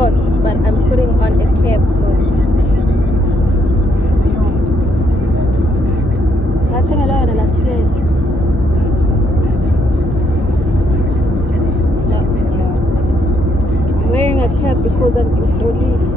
shorts, but I'm putting on a cap because it's new. That's a lot of last year. It's not new. I'm wearing a cap because I'm installing.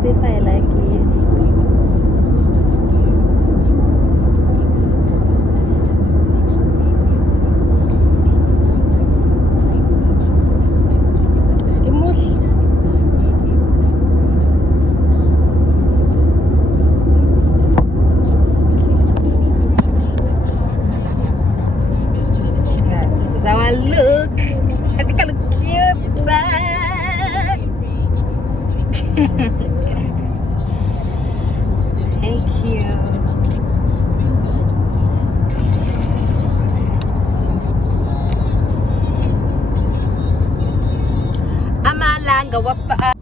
See if I like it. Yeah, this is how I look. I think I look cute. Thank you.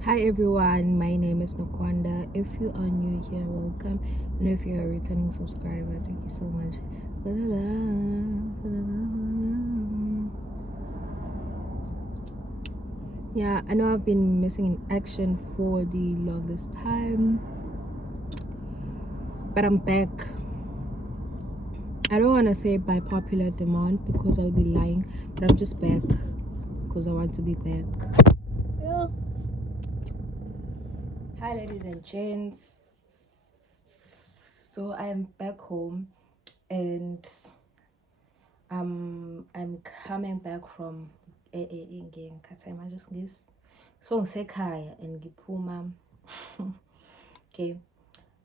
Hi everyone, my name is Nokwanda. If you are new here, welcome, and if you're a returning subscriber, thank you so much for the love. Yeah, I know I've been missing in action for the longest time, but I'm back. I don't want to say by popular demand because I'll be lying, but I'm just back because I want to be back. Yeah. Hi ladies and gents. So I am back home and I'm coming back from ngikhathema just ngis so ngisekhaya and ngiphuma. Okay.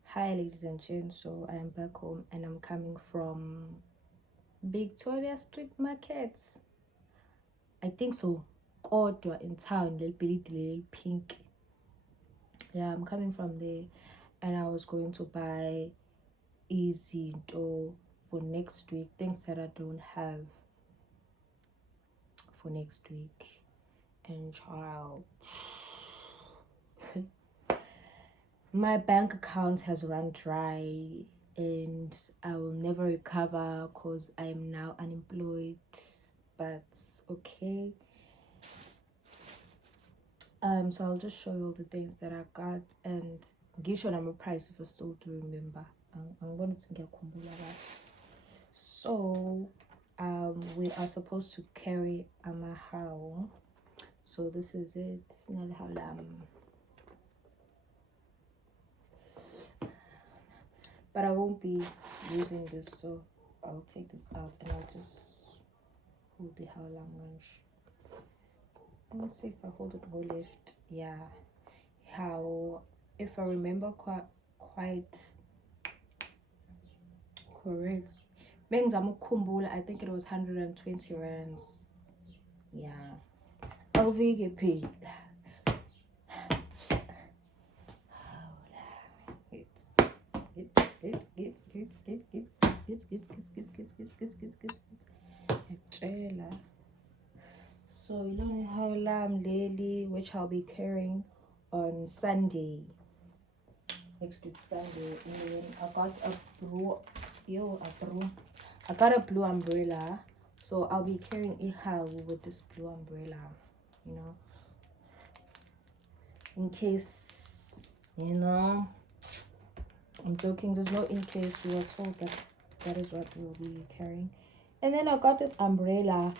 Hi ladies and gents, so I am back home and I'm coming from Victoria Street Market. I think so. Kodwa in town, little pink. Yeah, I'm coming from there and I was going to buy izinto for next week, things that I don't have for next week. And child, my bank account has run dry and I will never recover because I'm now unemployed, but okay. So I'll just show you all the things that I got and give you a price if I still do remember. I'm going to get kumbula. So we are supposed to carry amahao. So this is it. But I won't be using this, so I'll take this out and I'll just hold the howlam lunch. Let me see if I hold it go left. Yeah. How, if I remember quite correct, I think it was 120 rands. Yeah. I'll get paid. So you don't know how lamb lily, which I'll be carrying on Sunday. Next week Sunday. And then I got I got a blue umbrella. So I'll be carrying Ihal with this blue umbrella, you know. In case, you know, I'm joking, there's no in case. We were told that is what we'll be carrying. And then I got this umbrella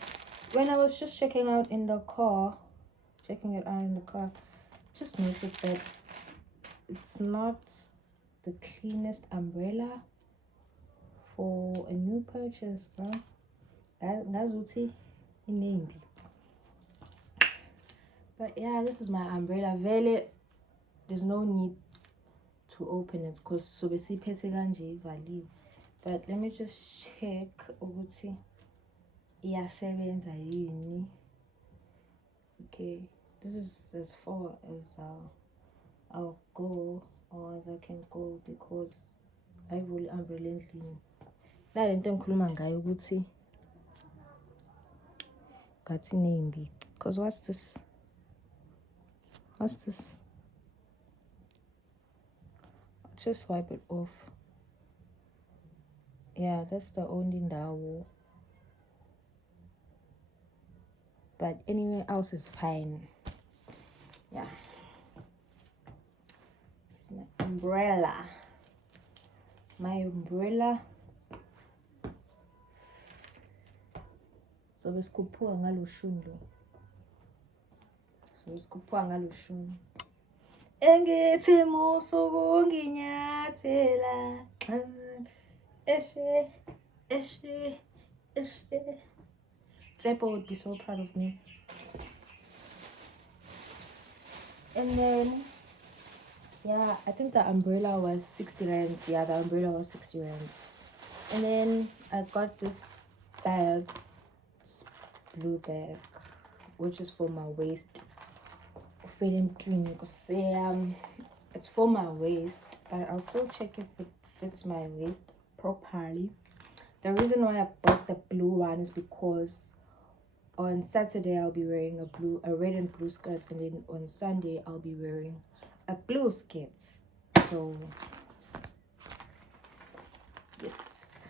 when I was just checking it out in the car, just noticed that it's not the cleanest umbrella for a new purchase, bro. That's what's in name. But yeah, this is my umbrella. Vele, there's no need to open it because so basically value. But let me just check ukuthi iyasebenza yini. Okay, this is as far as I'll go, or as I can go, because I'm relentlessly. La lento engikhuluma ngayo ukuthi ngathi nembi. Because what's this? Just wipe it off. Yeah, that's the only ndawo. But anywhere else is fine. Yeah. This is my umbrella. So besikhuphuka ngaloshuni lo. Engithi musuku nginyathela. Eshe. Tsepo would be so proud of me. And then, yeah, I think the umbrella was 60 rands. Yeah, the umbrella was 60 rands. And then I got this bag, this blue bag, which is for my waist. It's for my waist, but I'll still check if it fits my waist properly. The reason why I bought the blue one is because on Saturday I'll be wearing a red and blue skirt, and then on Sunday I'll be wearing a blue skirt. So yes,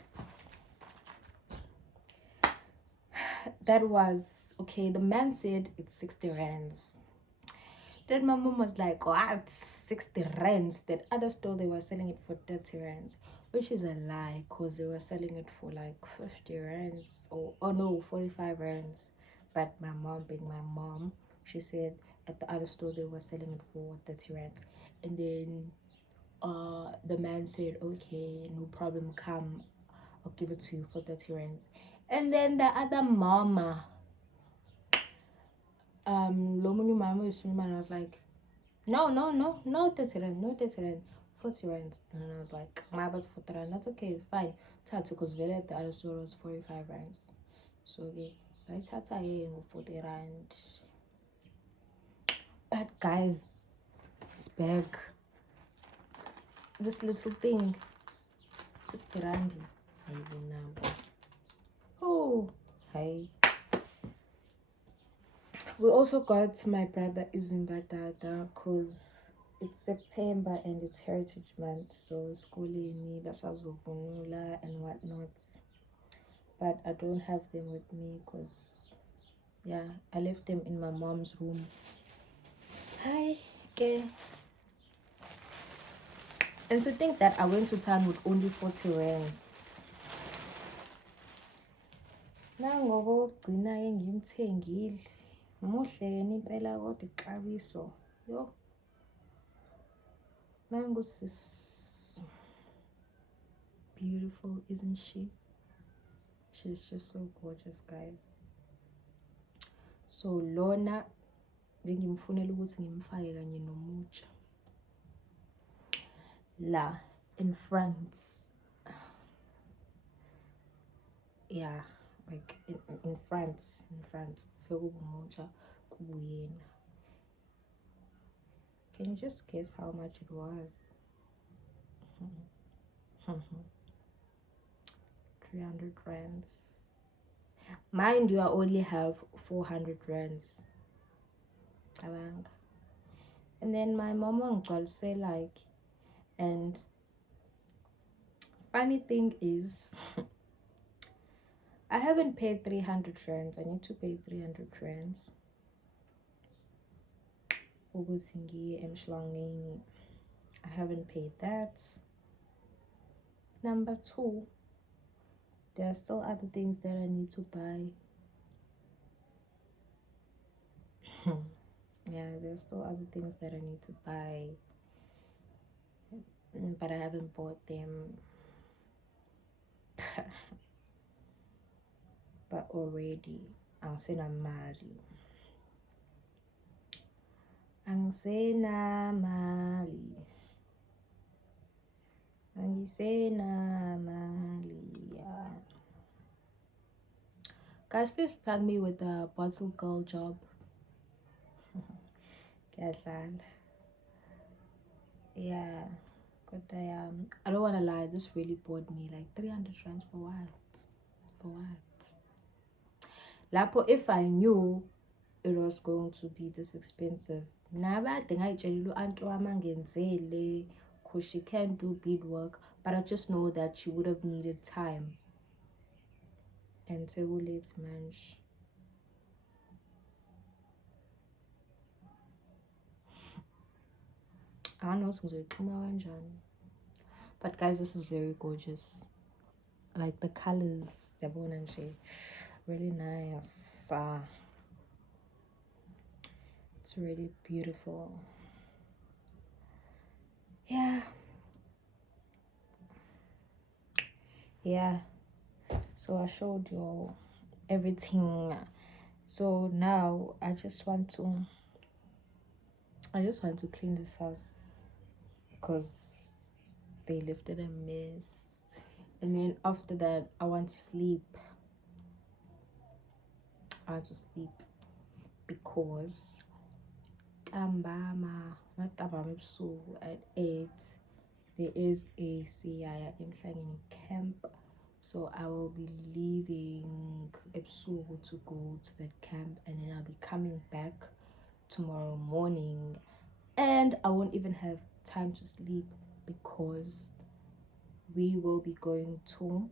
that was okay. The man said it's 60 rands. Then my mom was like, what? 60 rands? That other store they were selling it for 30 rands, which is a lie, because they were selling it for like 50 rands or no, 45 rands. But my mom, being my mom, she said at the other store they were selling it for 30 rands. And then the man said, okay, no problem, come, I'll give it to you for 30 rands. And then the other mama, Lomunyu mama was like, no, 30 rand, no 30 rand, 40 rands. And then I was like, my bad, 40 rand, that's okay, it's fine. Tatu, because really at the other store was 45 rands. So okay, I tata 40 rand. But guys, this bag, this little thing, 60 rand. Oh, hi. We also got my brother Izimbadada because it's September and it's Heritage Month, so schooling, basazovunula and whatnot. But I don't have them with me because, yeah, I left them in my mom's room. Hi, okay. And to think that I went to town with only 40 rands. Nangoku gcina-ke ngimthengile. Muhle yena impela kodwa ixabiso. Yo. Nangu sis. Beautiful, isn't she? She's just so gorgeous, guys. So lona bengimfunela ukuthi ngimfake kanye nomutsha la in France. Yeah, like in France, fake umutsha kubuyena. Can you just guess how much it was? 300 rands. Mind you, I only have 400 rands. And then my mom will say like, and funny thing is, I haven't paid 300 rands. I need to pay 300 rands. I haven't paid that. Number 2, there are still other things that I need to buy. Yeah, there's still other things that I need to buy, but I haven't bought them. But already, Angsena mali. Angisena Malia. Guys, please plug me with a bottle girl job. Yeah. But I don't want to lie, this really bored me. Like 300 rands for what? For what? Lapo, if I knew it was going to be this expensive, because she can't do beadwork, but I just know that she would have needed time. And so late, man. I don't know. But guys, this is very gorgeous. Like the colors, Sabon and Shay, really nice. It's really beautiful. Yeah. So I showed you everything. So now I just want to clean this house because they left it a mess. And then after that, I want to sleep. Because at 8 there is a Siyaya Emhlangeni camp. So I will be leaving ebusuku to go to that camp, and then I'll be coming back tomorrow morning, and I won't even have time to sleep because we will be going to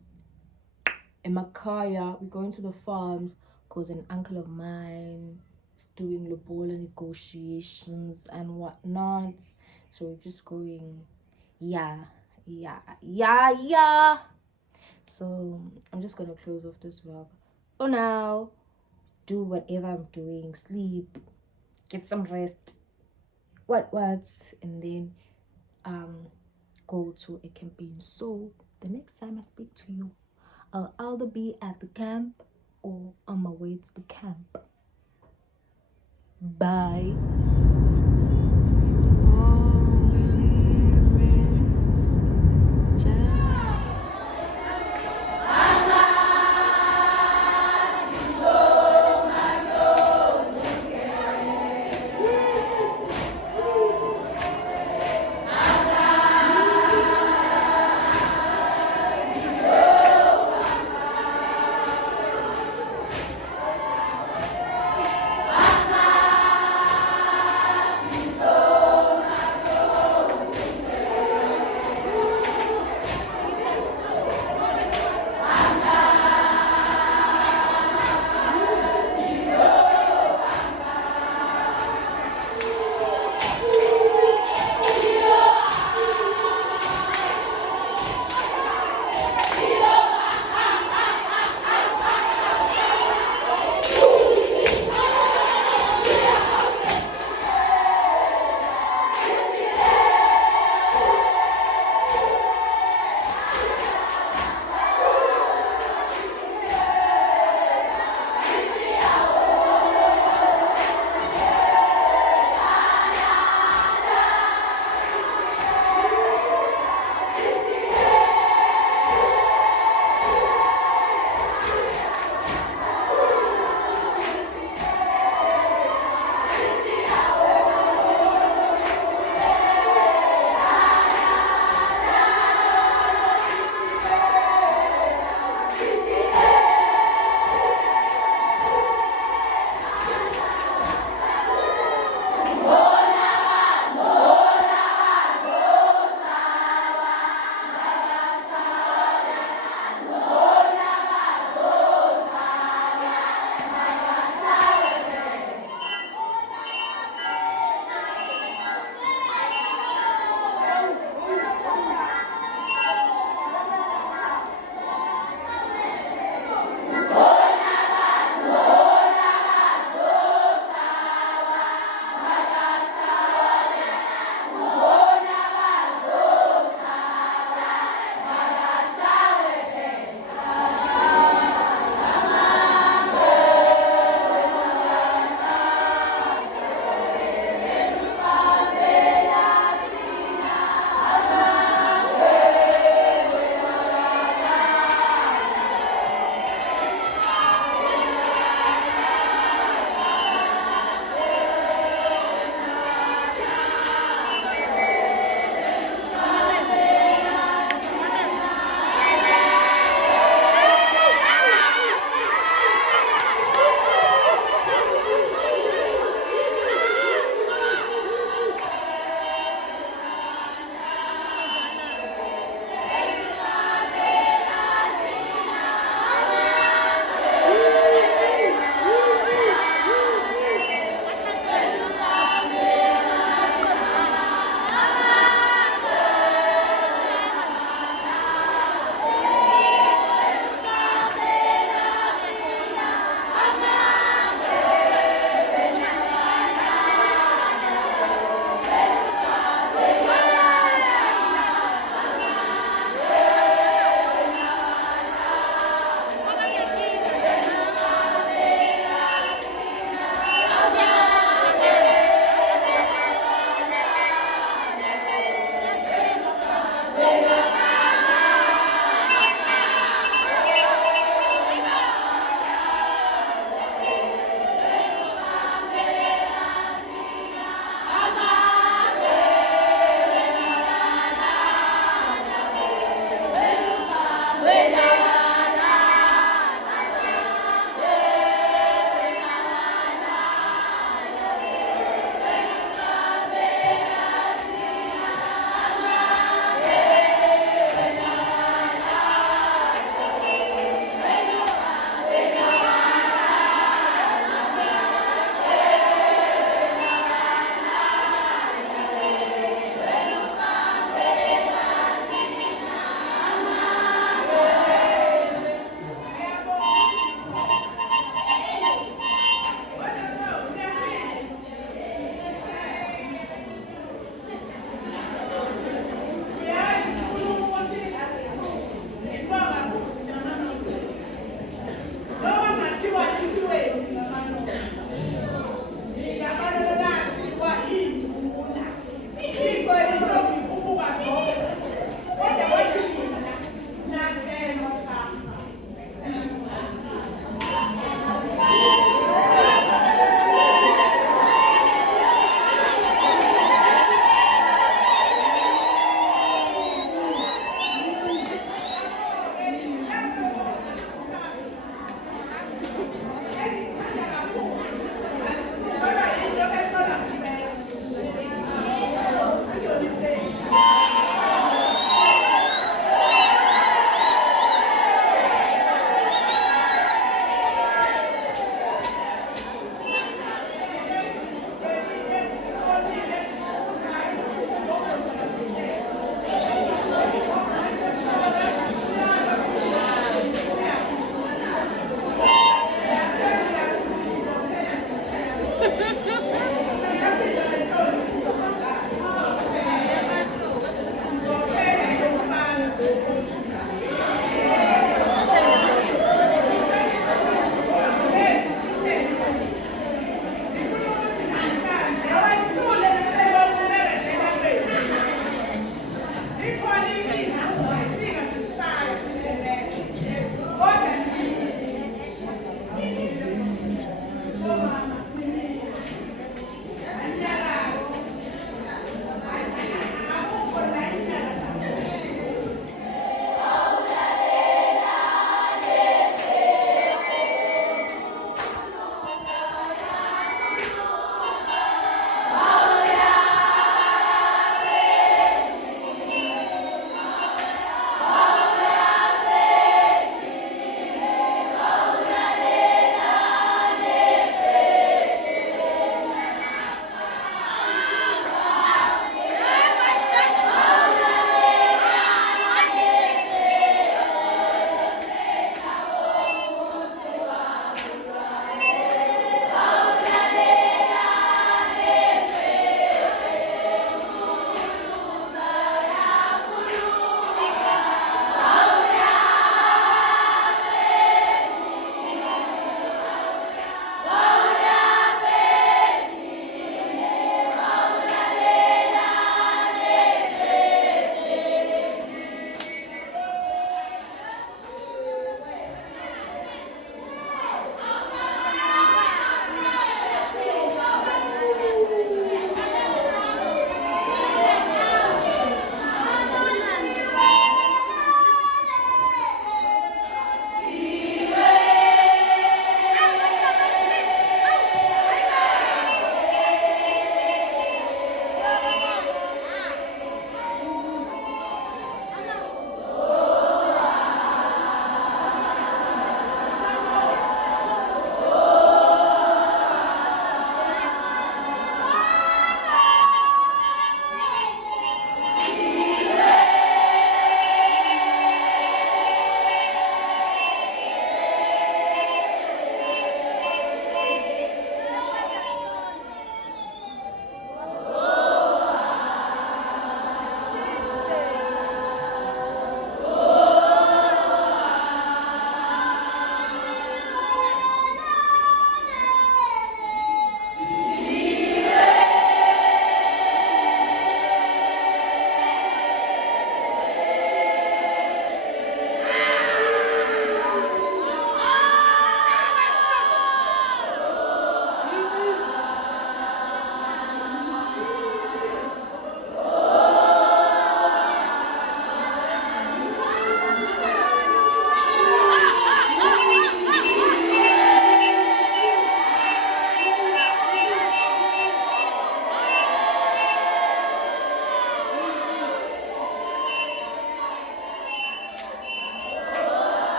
Emakaya. We're going to the farms because an uncle of mine is doing lobola negotiations and whatnot. So we're just going, yeah. So I'm just gonna close off this vlog. Oh, now do whatever I'm doing, sleep, get some rest, and then go to a campaign. So the next time I speak to you, I'll either be at the camp or on my way to the camp. Bye.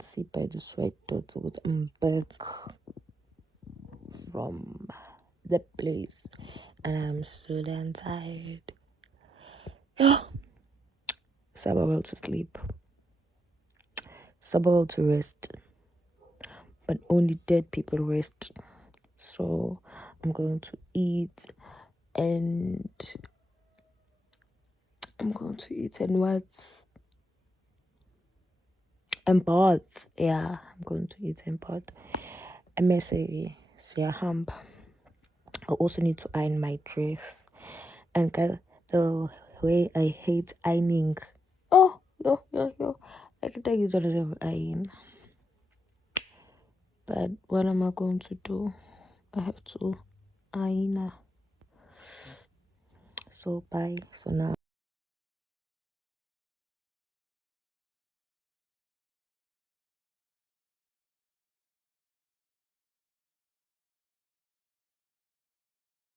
can see by the sweat dots ukuthi I'm back from the place and I'm so damn tired. Yeah. Sabawell to sleep. Sabawell to rest. But only dead people rest. So I'm going to eat and what? And bath. Yeah, I'm going to eat and bath. I may say siyahamba. I also need to iron my dress. And the way I hate ironing. Oh, yo. I can take it as iron. But what am I going to do? I have to iron. So bye for now.